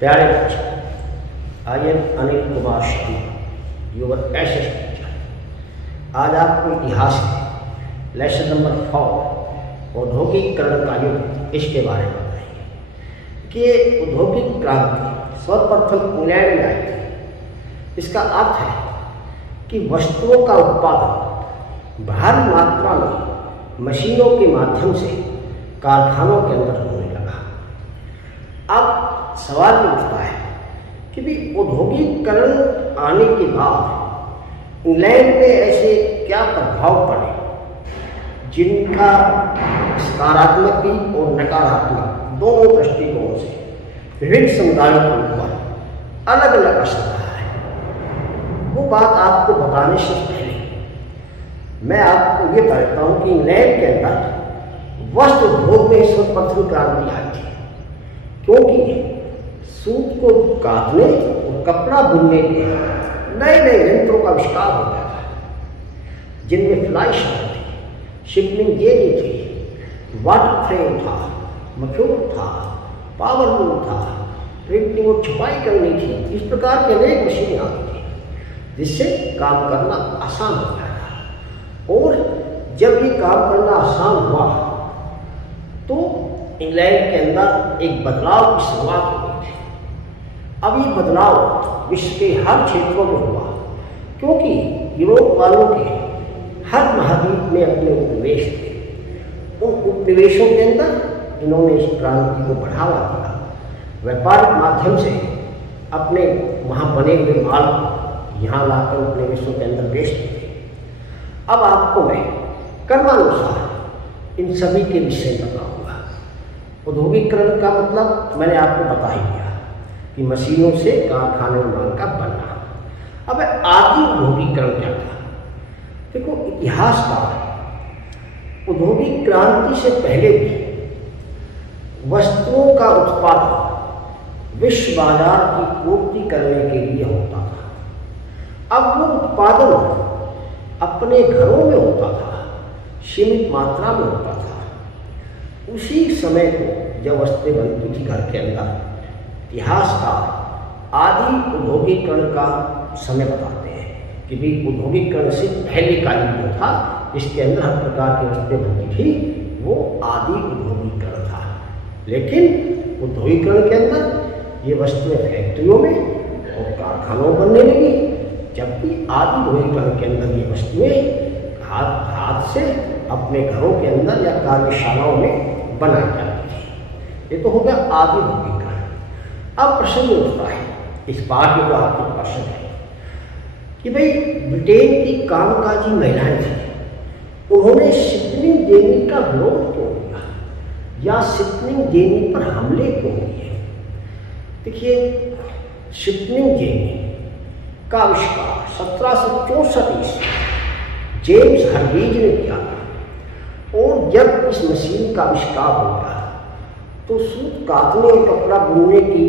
प्यारे बच्चे, I am Anil Kumar Sharma, your SS teacher. आज आपको इतिहास में लेसन नंबर 4 औद्योगिकीकरण का युग इसके बारे में बताएंगे कि औद्योगिक क्रांति सर्वप्रथम इंग्लैंड में आई थी। इसका अर्थ है कि वस्तुओं का उत्पादन भारी मात्रा में मशीनों के माध्यम से कारखानों के अंदर होने लगा। अब सवाल ये उठता है कि भी औद्योगिकीकरण आने के बाद इंग्लैंड में ऐसे क्या प्रभाव पड़े जिनका सकारात्मक भी और नकारात्मक दोनों दृष्टिकोण से विभिन्न समुदायों के ऊपर अलग अलग असर रहा है। वो बात आपको बताने से पहले मैं आपको ये बताता हूँ कि इंग्लैंड के अंदर वस्त्र उद्योग में सर्वप्रथम क्रांति आई थी, क्योंकि सूत को काटने और कपड़ा बुनने के नए नए यंत्रों का आविष्कार हो गया था, जिनमें फ्लाई शाफ्ट थी, शिपलिंग जेनी थी, वाटर फ्रेम था, मक्यूर था, पावर लूम था, प्रिंटिंग और छपाई करनी थी। इस प्रकार के अनेक मशीनें आ गई थी जिससे काम करना आसान हो गया था। और जब ये काम करना आसान हुआ तो इंग्लैंड के अंदर एक बदलाव की शुरुआत हो गई थी। अब ये बदलाव विश्व के हर क्षेत्रों में हुआ, क्योंकि यूरोप वालों के हर महाद्वीप में अपने उपनिवेश थे। उन उपनिवेशों के अंदर इन्होंने इस क्रांति को बढ़ावा दिया, व्यापारिक माध्यम से अपने वहाँ बने हुए माल को यहाँ लाकर उपनिवेशों के अंदर बेचते थे। अब आपको मैं क्रमानुसार इन सभी के विषय बताऊंगा। औद्योगिकीकरण का मतलब मैंने आपको बता ही दिया कि मशीनों से कारखाने माल का बनना। अब आदि औद्योगिकीकरण क्या था? देखो, इतिहास का औद्योगिक क्रांति से पहले भी वस्तुओं का उत्पादन विश्व बाजार की पूर्ति करने के लिए होता था। अब वो उत्पादन अपने घरों में होता था, सीमित मात्रा में होता था। उसी समय को जब वस्तुएं बनती थी घर के अंदर, इतिहास का आदि औद्योगिकीकरण का समय बताते हैं कि भी औद्योगिकीकरण से पहले का युग जो था, इसके अंदर हर प्रकार की वस्तुएं बनती थी, वो आदि औद्योगिकीकरण था। लेकिन औद्योगिकीकरण के अंदर ये वस्तुएं फैक्ट्रियों में और कारखानों में बनने लगी, जबकि आदि औद्योगिकीकरण के अंदर ये वस्तुएं हाथ से अपने घरों के अंदर या कार्यशालाओं में बनाई जाती थी। ये तो हो गया आदि औद्योगिकीकरण। अब प्रश्न ये उठता है इस बात में, जो आपके प्रश्न है कि भाई ब्रिटेन की कामकाजी महिलाएं थी, उन्होंने शिपलिंग जेनी का विरोध क्यों किया या शिपलिंग जेनी पर हमले क्यों किए? देखिए, शिपलिंग जेनी का आविष्कार 1764 ईस्वी जेम्स हर्बीज ने किया था। और जब इस मशीन का आविष्कार हो गया तो सूत काटने और कपड़ा बुनने की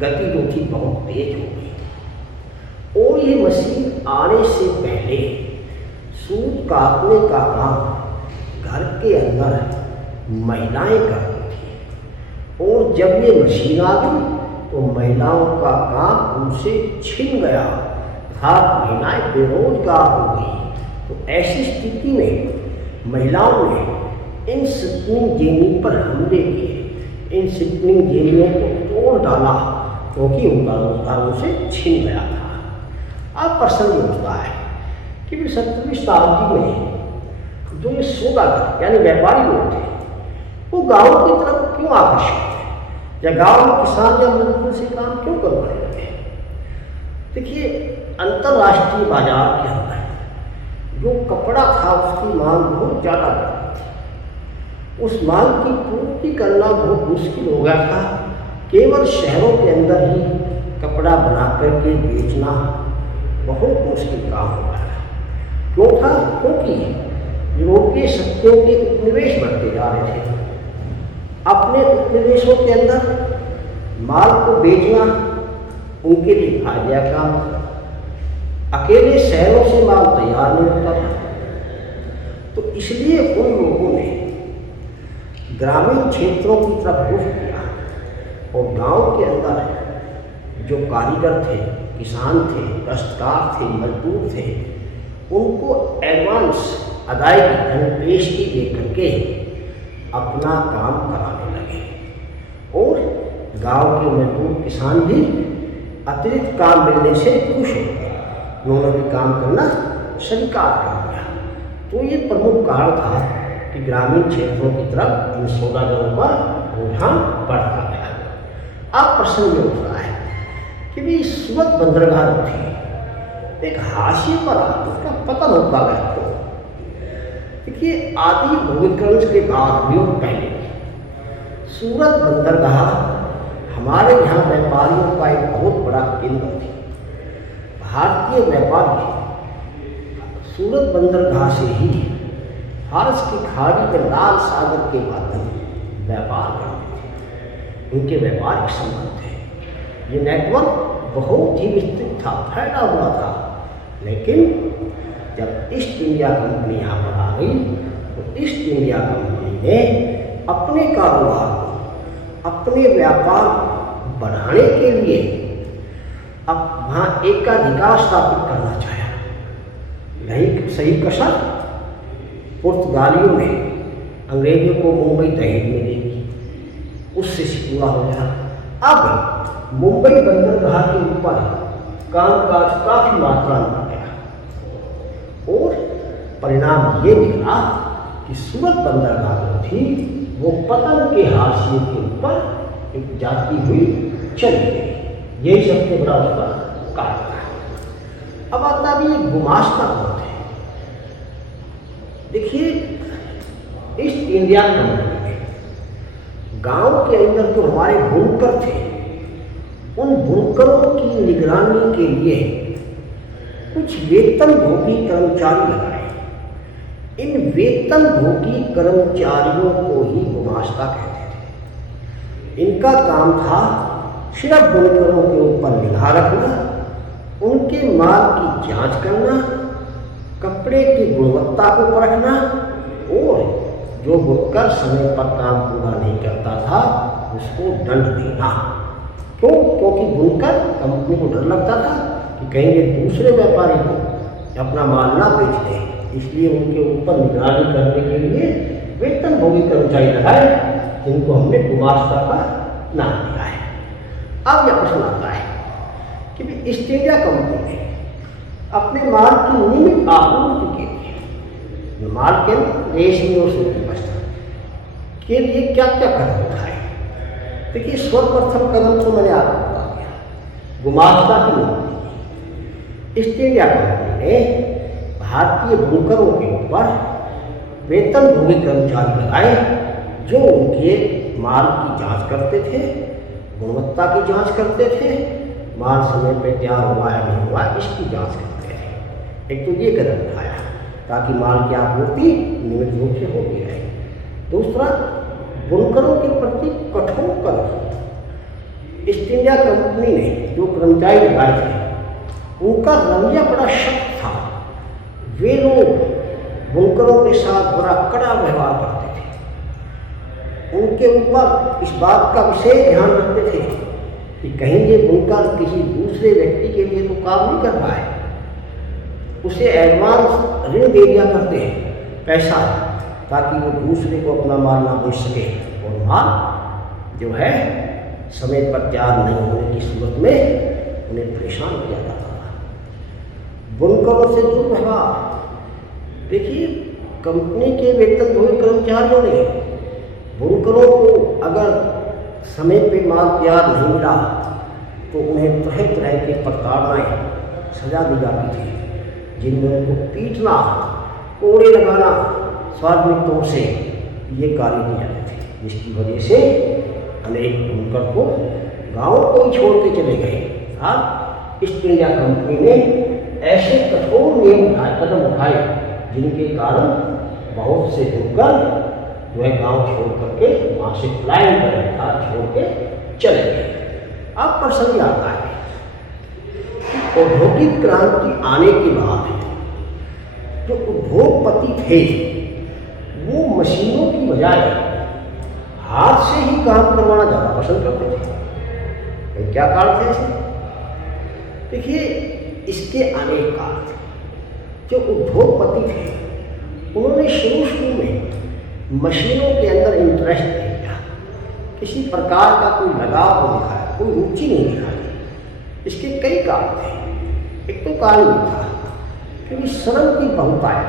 गति जो थी बहुत तेज हो गई। और ये मशीन आने से पहले सूत काटने का काम घर के अंदर महिलाएं करती थी, और जब ये मशीन आ गई तो महिलाओं का काम उनसे छिन गया, अर्थात महिलाएं बेरोजगार हो गई। तो ऐसी स्थिति में महिलाओं ने इन शिपलिंग जेनी पर हमले किए, इन शिपलिंग जेनियों को तोड़ डाला, क्योंकि उनका रोजगार उनसे छिन गया था। अब प्रश्न ये उठता है कि 17वीं शताब्दी में जो ये सौदागर यानी व्यापारी लोग थे, वो गाँव की तरफ क्यों आकर्षित थे, या गाँव में किसान या मजदूर से काम क्यों करवाने लगे? देखिए, अंतर्राष्ट्रीय बाजार के अंदर जो कपड़ा था उसकी मांग बहुत ज़्यादा बढ़ती थी। उस मांग की पूर्ति करना बहुत मुश्किल हो गया था। केवल शहरों के अंदर ही कपड़ा बना करके बेचना बहुत मुश्किल काम हो गया था। क्यों था? क्योंकि यूरोपीय शक्तियों के उपनिवेश बढ़ते जा रहे थे। अपने उपनिवेशों के अंदर माल को बेचना उनके लिए फायदे का काम था। अकेले शहरों से माल तैयार नहीं होता था, तो इसलिए उन लोगों ने ग्रामीण क्षेत्रों की तरफ रुख किया और गांव के अंदर जो कारीगर थे, किसान थे, दस्तकार थे, मजदूर थे, उनको एडवांस अदायगी धन पेशगी दे करके अपना काम कराने लगे और गांव के मजदूर किसान भी अतिरिक्त काम मिलने से खुश हो गए। उन्होंने भी काम करना स्वीकार कर लिया। तो ये प्रमुख कारण था कि ग्रामीण क्षेत्रों की तरफ इन सौदागरों का रुझान बढ़ता गया। अब प्रश्न ये उठ रहा है कि भाई सूरत बंदरगाह थी एक हाशिए पर उसका पतन होता गया। तो देखिए आदि भूमिकरण के बाद भी और पहले सूरत बंदरगाह हमारे यहाँ व्यापारियों का एक बहुत बड़ा केंद्र थी। भारतीय व्यापारी सूरत बंदरगाह से ही फारस की खाड़ी में लाल सागर के माध्यम व्यापार करते थे। उनके व्यापारिक संबंध थे। ये नेटवर्क बहुत ही विस्तृत था, फैला हुआ था। लेकिन जब ईस्ट इंडिया कंपनी यहाँ पर आ गई तो ईस्ट इंडिया कंपनी ने अपने कारोबार को, अपने व्यापार बढ़ाने के लिए अब वहाँ एकाधिकार स्थापित करना चाहा। यही सही कसर पुर्तगालियों ने अंग्रेजों को मुंबई तहरीर में दे दी, उससे पूरा हो गया। अब मुंबई बंदरगाह के ऊपर कामकाज काफी मात्रा में आ गया और परिणाम ये निकला कि सूरत बंदरगाह जो थी वो पतन के हाशिए के ऊपर एक जाती हुई चली गई। यही सबसे बड़ा उसका कारण है। अब आता भी एक गुमास्ता होते हैं। देखिए ईस्ट इंडिया कंपनी में गांव के अंदर जो हमारे बुनकर थे, उन बुनकरों की निगरानी के लिए कुछ वेतनभोगी कर्मचारी लगाए। इन वेतनभोगी कर्मचारियों को ही गुमास्ता कहते थे। इनका काम था सिर्फ बुनकरों के ऊपर निगाह रखना, उनके माल की जांच करना, कपड़े की गुणवत्ता को परखना और जो बुनकर समय पर काम पूरा नहीं करता था उसको दंड देना। क्यों? क्योंकि बुनकर कंपनी को डर लगता था कि कहीं ये दूसरे व्यापारी को अपना माल ना बेच दे, इसलिए उनके ऊपर निगरानी करने के लिए वेतनभोगी कर्मचारी लगाए, जिनको हमने गुमास्ता का नाम दिया है। अब यह प्रश्न आता है कि ईस्ट इंडिया कंपनी ने अपने माल की नियमित आपूर्ति के लिए माल के रेशमी और सूती वस्त्र के लिए क्या क्या कदम उठाए। देखिए सर्वप्रथम कदम तो मैंने आपको बता दिया, गुमास्ता की नियुक्ति। ईस्ट इंडिया कंपनी ने भारतीय बुनकरों के ऊपर वेतनभोगी कर्मचारी लगाए जो उनके माल की जांच करते थे, गुणवत्ता की जांच करते थे, माल समय पे तैयार हुआ है नहीं हुआ इसकी जांच करते थे। एक तो ये कदम उठाया ताकि माल की आपूर्ति नियमित रूप से होती रहे। दूसरा, बुनकरों के प्रति कठोर कदम। ईस्ट इंडिया कंपनी ने जो कर्मचारी लगाए थे उनका रवैया बड़ा सख्त था। वे लोग बुनकरों के साथ बड़ा कड़ा व्यवहार करते थे। उनके ऊपर इस बात का विशेष ध्यान रखते थे कि कहीं ये बुनकर किसी दूसरे व्यक्ति के लिए तो काम नहीं कर रहा है, उसे एडवांस ऋण दे दिया करते हैं पैसा, ताकि वो दूसरे को अपना माल ना बेच सके और माल जो है समय पर तैयार नहीं होने की सूरत में उन्हें परेशान किया जाता था। बुनकरों से दुर्व्यवहार। देखिए कंपनी के वेतनभोगी कर्मचारियों ने बुनकरों को अगर समय पे माल तैयार नहीं मिला तो उन्हें तरह तरह के प्रताड़नाएँ सजा दी जाती थी, जिनमें उनको पीटना, कोड़े लगाना, सार्वजनिक तौर से ये कार्य किए जाते थे, जिसकी वजह से अनेक बुनकर को गाँव को ही छोड़ के चले गए। ईस्ट इंडिया कंपनी ने ऐसे कठोर कदम उठाए जिनके कारण बहुत से बुनकर जो है गांव छोड़ करके वहाँ से पलायन कर रहा था, छोड़ के चले गए। अब प्रश्न आता है कि औद्योगिक क्रांति आने के बाद जो उद्योगपति थे वो मशीनों की बजाय हाथ से ही काम करवाना ज़्यादा पसंद करते थे। क्या कारण थे ऐसे? देखिए, इसके अनेक कारण थे। जो उद्योगपति थे उन्होंने शुरू में मशीनों के अंदर इंटरेस्ट नहीं लिया, किसी प्रकार का कोई लगाव नहीं दिखाया, कोई रुचि नहीं दिखाई। इसके कई कारण थे। एक तो कारण ये था क्योंकि श्रम की बहुतायत,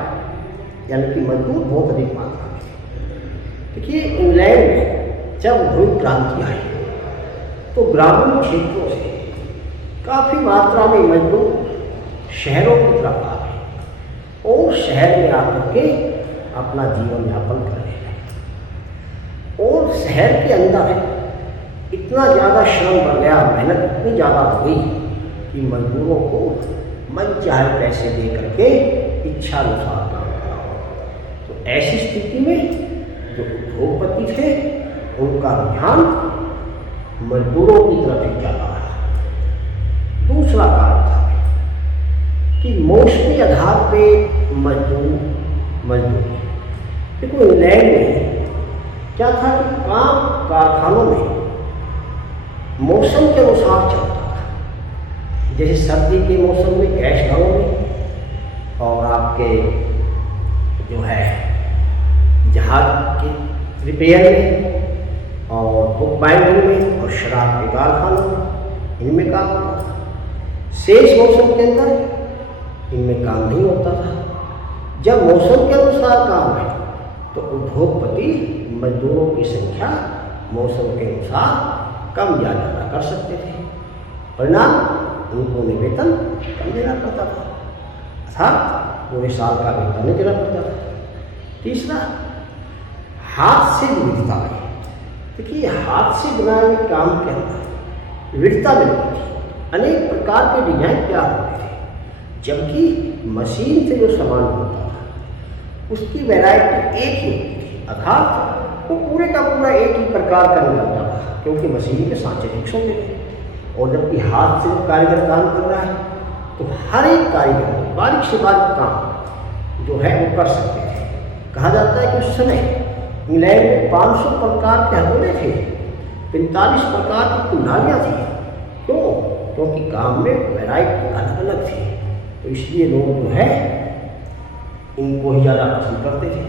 यानी कि मजदूर बहुत अधिक मात्रा में थे। देखिए, इंग्लैंड में जब उद्योग क्रांति आई तो ग्रामीण क्षेत्रों से काफ़ी मात्रा में मजदूर शहरों की तरफ आ गए और शहर में आकर के अपना जीवन यापन करने लगे। और शहर के अंदर इतना ज़्यादा श्रम बढ़ गया, मेहनत इतनी ज़्यादा हो गई कि मजदूरों को मन चाहे पैसे दे करके इच्छा अनुसार काम कराओ। तो ऐसी स्थिति में जो उद्योगपति थे उनका रुझान मजदूरों की तरफ ही जाता रहा। दूसरा कारण था कि मौसमी आधार पे मजदूरी। देखो, इंग्लैंड में क्या था कि काम कारखानों में मौसम के अनुसार चलता था। जैसे सर्दी के मौसम में गैस घरों में और आपके जो है जहाज के रिपेयर में और बुक बाइंडिंग में और शराब के कारखानों में इनमें काम होता था। शेष मौसम के अंदर इनमें काम नहीं होता था। जब मौसम के अनुसार काम है तो उद्योगपति मजदूरों की संख्या मौसम के अनुसार कम या ज़्यादा कर सकते थे। परिणाम, उनको वेतन कम देना पड़ता था, अर्थात पूरे साल का वेतन नहीं देना पड़ता था। तीसरा, हाथ से विविधता आई। देखिए, हाथ से बनाए हुए काम के अंदर विविधता मिलती थी, अनेक प्रकार के डिजाइन तैयार होते थे, जबकि मशीन से जो सामान होता था उसकी वैरायटी एक ही होती थी, अर्थात वो पूरे का पूरा एक ही प्रकार का निकलता था, क्योंकि मशीन के सांचे फिक्स होते थे। और जबकि हाथ से कारीगर काम कर रहा है तो हर एक कारीगर बारीक से बारीक काम जो है वो कर सकते थे। कहा जाता है कि उस समय इंग्लैंड में 500 प्रकार के हथौड़े थे, 45 प्रकार की कुल्हाड़ियाँ थी। क्यों? क्योंकि काम में वैरायटी अलग अलग थी, तो इसलिए लोग जो है इनको ही ज़्यादा पसंद करते थे।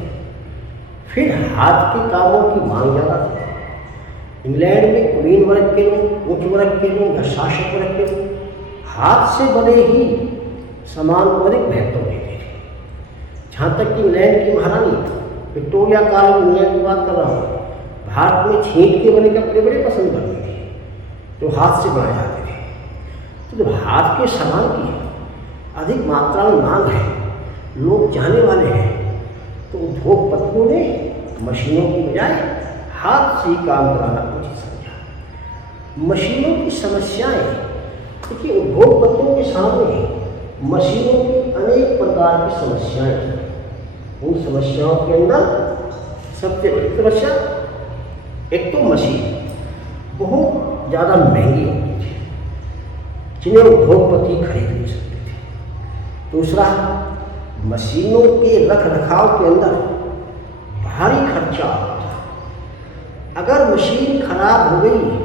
फिर हाथ के कामों की मांग ज़्यादा थी। इंग्लैंड में कुलीन वर्ग के लोग, उच्च वर्ग के लोग या शासक वर्ग के लोग हाथ से बने ही सामान को अधिक महत्व देते थे। जहाँ तक कि इंग्लैंड की महारानी विक्टोरिया काल में, इंग्लैंड की बात कर रहा हूँ, भारत में छींट के बने कपड़े बड़े पसंद करते थे जो हाथ से बनाए जाते थे। तो जब हाथ के सामान की अधिक मात्रा में मांग है, लोग चाहने वाले हैं, तो उद्योगपतियों ने मशीनों की बजाय हाथ से ही काम कराना उचित समझा। मशीनों की समस्याएं, देखिए, उद्योगपतियों के सामने मशीनों की अनेक प्रकार की समस्याएं हैं। उन समस्याओं के अंदर सबसे बड़ी समस्या, एक तो मशीन बहुत ज़्यादा महंगी होती थी, जिन्हें उद्योगपति खरीद नहीं सकते थे। दूसरा, मशीनों के रख रखाव के अंदर भारी खर्चा आता था। अगर मशीन खराब हो गई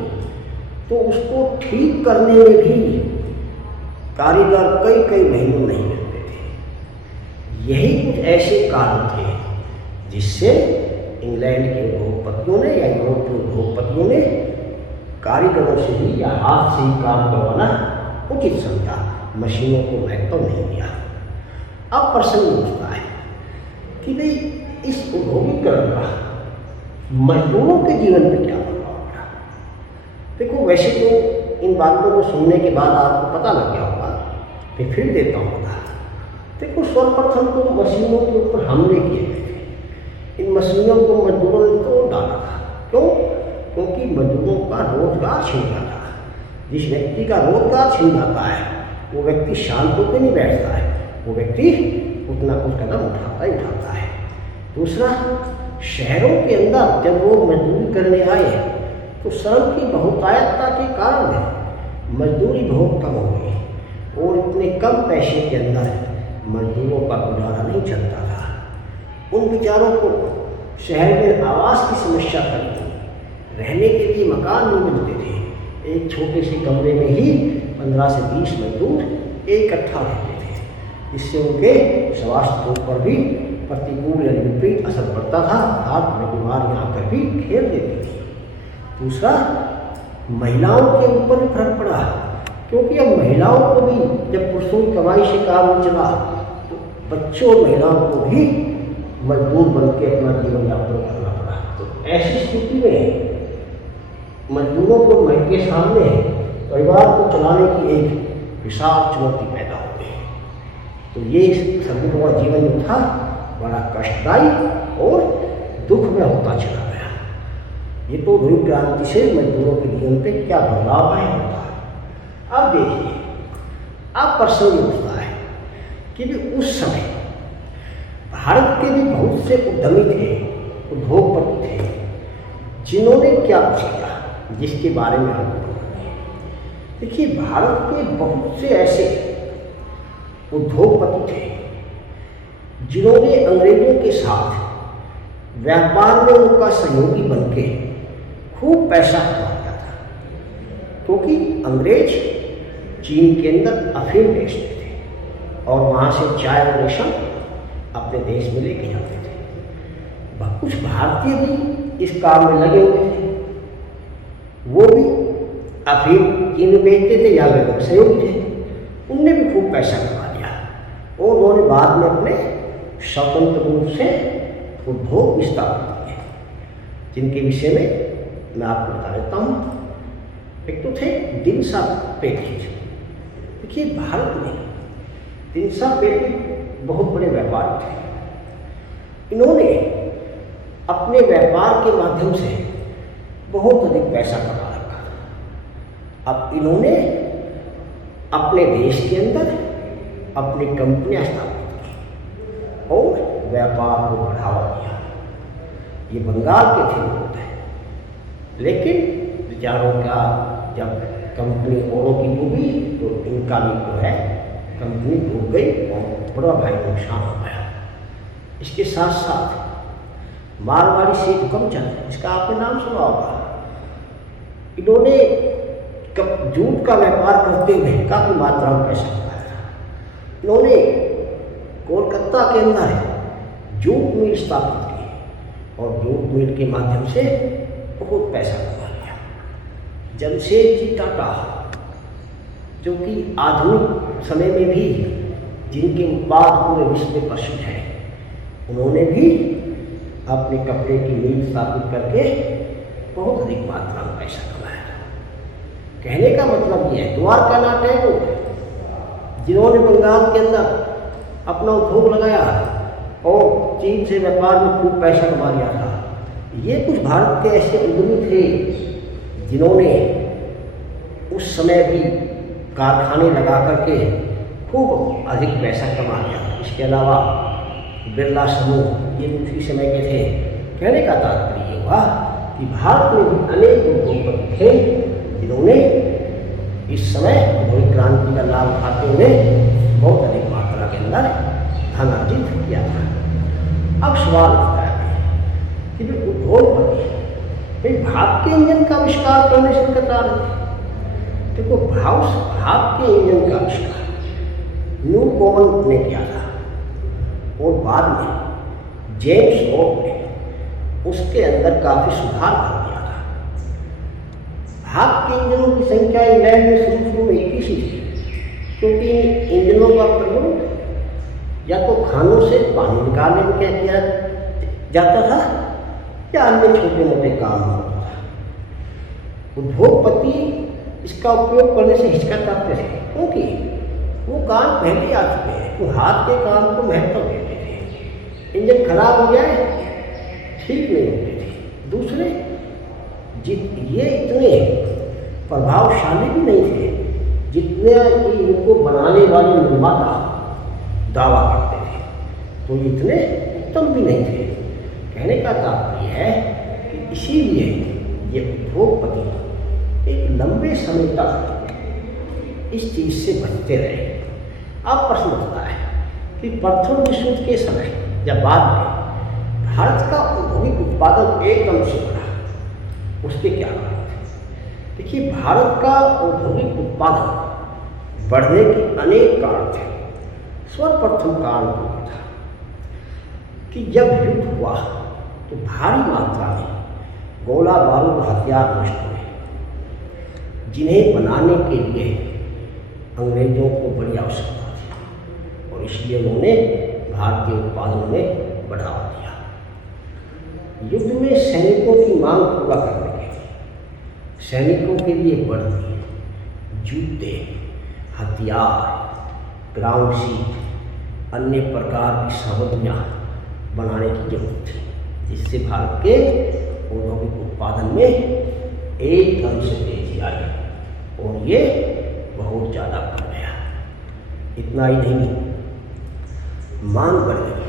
तो उसको ठीक करने में भी कारीगर कई कई महीनों नहीं मिलते थे। यही कुछ ऐसे कारण थे जिससे इंग्लैंड के उद्योगपतियों ने या यूरोप के उद्योगपतियों ने कारीगरों से ही या हाथ से ही काम करवाना उचित समझा, मशीनों को महत्व नहीं दिया। अब प्रश्न उठता है कि भाई इस औद्योगिकरण का मजदूरों के जीवन पर क्या प्रभाव पड़ा। देखो, वैसे तो इन बातों को सुनने के बाद आपको पता लग गया होगा, फिर देता हूँ बता। देखो, सर्वप्रथम तो मशीनों के ऊपर हमले किए गए थे। इन मशीनों को मजदूरों ने तोड़ डाला था। क्यों? क्योंकि मजदूरों का रोजगार छीन जाता है। जिस व्यक्ति का रोजगार छीन जाता है वो व्यक्ति शांत होकर नहीं बैठता है, वो व्यक्ति कुछ ना कुछ कदम उठाता है। दूसरा, शहरों के अंदर जब लोग मजदूरी करने आए तो श्रम की बहुतायतता के कारण मजदूरी बहुत कम हो गई और इतने कम पैसे के अंदर मजदूरों का गुजारा नहीं चलता था। उन बेचारों को शहर में आवास की समस्या खड़ी थी, रहने के लिए मकान नहीं मिलते थे, एक छोटे से कमरे में ही 15 से 20 मजदूर इकट्ठा रहते थे, जिससे उनके स्वास्थ्य के ऊपर भी प्रतिकूल यानी विपरीत असर पड़ता था, हाथ में बीमारियाँ आकर भी घेर देती थी। दूसरा, महिलाओं के ऊपर भी फर्क पड़ा, क्योंकि अब महिलाओं को भी जब पुरुषों की कमाई से काम नहीं चला तो बच्चों और महिलाओं को भी मजदूर बन के अपना जीवन यापन करना पड़ा। तो ऐसी स्थिति में मजदूरों को के सामने परिवार को चलाने की एक विशाल चुनौती पैदा हो गई। तो ये श्रमिकों का जीवन जो था बड़ा कष्टदायी और दुख में होता चला गया। ये तो औद्योगिक क्रांति से मजदूरों के जीवन पे क्या बदलाव आया होता। अब देखिए, अब प्रश्न ये उठता है कि भी उस समय भारत के भी बहुत से उद्यमी थे, उद्योगपति थे, जिन्होंने क्या कुछ किया, जिसके बारे में हम बताएंगे। देखिए, भारत के बहुत से ऐसे उद्योगपति थे जिन्होंने अंग्रेजों के साथ व्यापार में उनका सहयोगी बनके खूब पैसा कमाया था, क्योंकि अंग्रेज चीन के अंदर अफीम बेचते थे और वहाँ से चाय और रेशम अपने देश में लेके जाते थे। कुछ भारतीय भी इस काम में लगे हुए थे, वो भी अफीम चीन में बेचते थे या वे सहयोगी थे, उनने भी खूब पैसा कमा लिया और उन्होंने बाद में अपने स्वतंत्र रूप से उद्योग स्थापित किए, जिनके विषय में मैं आपको बता देता हूँ। एक तो थे दिनसा पेटिज। देखिए, भारत में दिनसा पेटिज बहुत बड़े व्यापारी थे। इन्होंने अपने व्यापार के माध्यम से बहुत अधिक पैसा कमा रखा था। अब इन्होंने अपने देश के अंदर अपनी कंपनियां स्थापित की और व्यापार को बढ़ावा दिया। ये बंगाल के थे लोग थे, लेकिन विचारों का जब कंपनी औरों की डूबी तो इनका भी जो है कंपनी डूब गई और बड़ा भारी नुकसान हो गया। इसके साथ साथ मारवाड़ी सेठ हुकमचंद, इसका आपने नाम सुना होगा। इन्होंने जूट का व्यापार करते हुए काफ़ी मात्रा में पैसा कमाया था। इन्होंने कोलकाता के अंदर जूट मिल स्थापित की और जूट मिल के माध्यम से बहुत पैसा कमा लिया। जमशेद जी टाटा, जो कि आधुनिक समय में भी जिनके उत्पाद पूरे विश्व में प्रसिद्ध हैं, उन्होंने भी अपने कपड़े की मिल स्थापित करके बहुत अधिक मात्रा में पैसा कमाया था। कहने का मतलब ये है, द्वारकानाथ टैगोर, जिन्होंने बंगाल के अंदर अपना उद्योग लगाया और चीन से व्यापार में खूब पैसा कमा लिया था, ये कुछ भारत के ऐसे उद्यमी थे जिन्होंने उस समय भी कारखाने लगा करके खूब अधिक पैसा कमा लिया। इसके अलावा बिरला समूह, ये उसी समय के थे। कहने का तात्पर्य ये हुआ कि भारत में भी अनेक उद्योगपति थे जिन्होंने इस समय औद्योगिक क्रांति का लाभ उठाते हुए बहुत अधिक मात्रा के अंदर धन अर्जित किया था। अब सवाल उठता है कि उद्योगपति भाप के इंजन का आविष्कार करने से कतरा रहे थे। देखो, भाप के इंजन का आविष्कार न्यूकोमन ने किया था और बाद में जेम्स वॉट ने उसके अंदर काफ़ी सुधार कर दिया था। भाप के इंजनों की संख्या इंग्लैंड में शुरू में 21 ही थी, क्योंकि इंजनों का प्रयोग या तो खानों से पानी निकालने में क्या किया जाता था या अन्य छोटे मोटे काम होता था। उद्योगपति इसका उपयोग करने से हिचकिचाते थे, क्योंकि वो काम पहले आ चुके हैं, वो हाथ के काम को महत्व देते थे। इंजन खराब हो जाए ठीक नहीं होते थे। दूसरे ये इतने प्रभावशाली भी नहीं थे जितने कि इनको बनाने वाले निर्माता दावा करते थे, तो इतने उत्तम भी नहीं थे। कहने का तात्पर्य है कि इसीलिए ये उद्योगपति एक लंबे समय तक इस चीज़ से बचते रहे। अब प्रश्न उठता है कि प्रथम विश्व युद्ध के समय जब बाद में भारत का औद्योगिक उत्पादन एकदम से बढ़ा, उसके क्या कारण थे? देखिए, भारत का औद्योगिक उत्पादन बढ़ने के अनेक कारण थे। सर्वप्रथम कारण तो ये था कि जब युद्ध हुआ तो भारी मात्रा में गोला बारूद हथियार नष्ट हुए, जिन्हें बनाने के लिए अंग्रेजों को बड़ी आवश्यकता थी और इसलिए उन्होंने भारतीय उत्पादन में बढ़ावा दिया। युद्ध में सैनिकों की मांग पूरा करने के लिए सैनिकों के लिए वर्दी, जूते, हथियार, ग्राउंड सीट, अन्य प्रकार की सामग्रियाँ बनाने की जरूरत थी, जिससे भारत के औद्योगिक उत्पादन में एकदम से तेजी आई और ये बहुत ज़्यादा बढ़ गया। इतना ही नहीं, मांग बढ़ गई।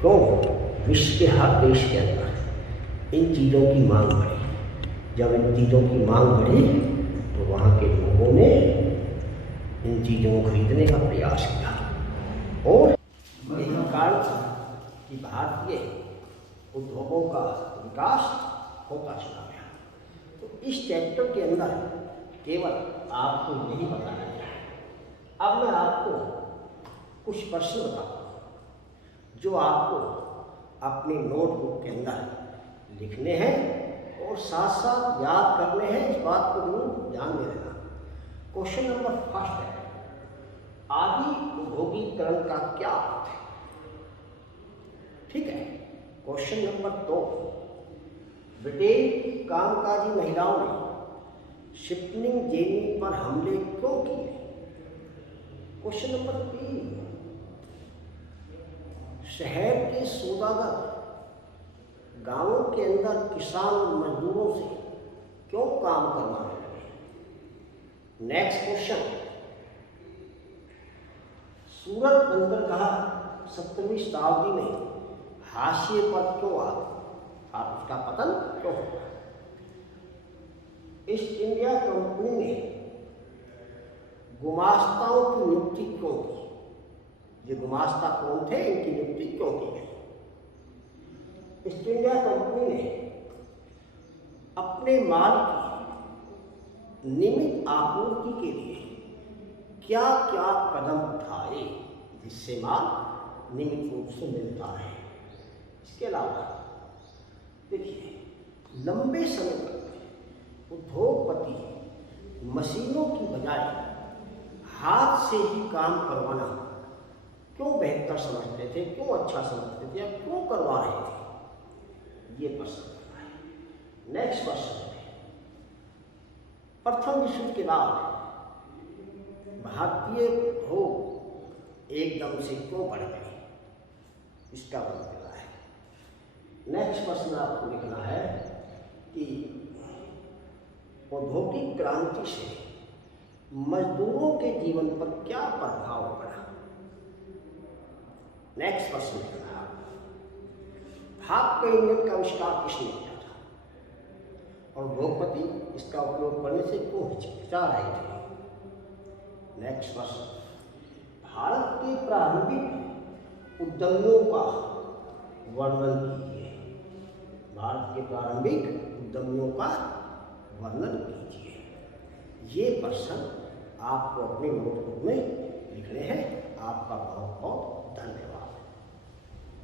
क्यों? विश्व के हर देश के अंदर इन चीज़ों की मांग बढ़ी। जब इन चीज़ों की मांग बढ़ी तो वहाँ के लोगों ने इन चीज़ों को खरीदने का प्रयास किया और यही कारण था कि भारतीय उद्योगों का विकास होता चला गया। तो इस चैप्टर के अंदर केवल आपको यही बताया गया है। अब मैं आपको कुछ प्रश्न बताता हूँ जो आपको अपने नोटबुक के अंदर लिखने हैं और साथ साथ याद करने हैं। इस बात को जरूर ध्यान में रखना। क्वेश्चन नंबर फर्स्ट है, आदि औद्योगिकरण का क्या अर्थ है? ठीक है। क्वेश्चन नंबर 2, ब्रिटेन की कामकाजी महिलाओं ने शिपनिंग जेनी पर हमले क्यों किए? क्वेश्चन नंबर 3, शहर के सौदागर गांवों के अंदर किसान और मजदूरों से क्यों काम करवाने लगे? नेक्स्ट क्वेश्चन, सूरत बंदरगाह 17वीं शताब्दी में हाशिए पर क्यों आ और उसका पतन क्यों हुआ? ईस्ट इंडिया कंपनी ने गुमास्ताओं की नियुक्ति क्यों की? ये गुमास्ता कौन थे, इनकी नियुक्ति क्यों की गई? ईस्ट इंडिया कंपनी ने अपने माल की नियमित आपूर्ति के लिए क्या क्या कदम उठाए जिससे माल नियमित रूप से मिलता है? इसके अलावा देखिए, लंबे समय तक उद्योगपति मशीनों की बजाय हाथ से ही काम करवाना क्यों बेहतर समझते थे, क्यों अच्छा समझते थे या क्यों करवा रहे थे? ये प्रश्न है। नेक्स्ट क्वेश्चन है, प्रथम विश्व के बाद भारतीय उद्योग एकदम से क्यों बढ़ गए? इसका वर्णन करना है। नेक्स्ट प्रश्न आपको लिखना है कि औद्योगिक क्रांति से मजदूरों के जीवन पर क्या प्रभाव पड़ा? नेक्स्ट प्रश्न लिखना है आपको, भाप के इंजन का आविष्कार किसने किया था और उद्योगपति इसका उपयोग करने से क्यों हिचकिचा रहे थे? नेक्स्ट प्रश्न, भारत के प्रारंभिक उद्यमियों का वर्णन कीजिए। भारत के प्रारंभिक उद्यमियों का वर्णन कीजिए। ये प्रश्न आपको अपने नोटबुक में लिखने हैं। आपका बहुत बहुत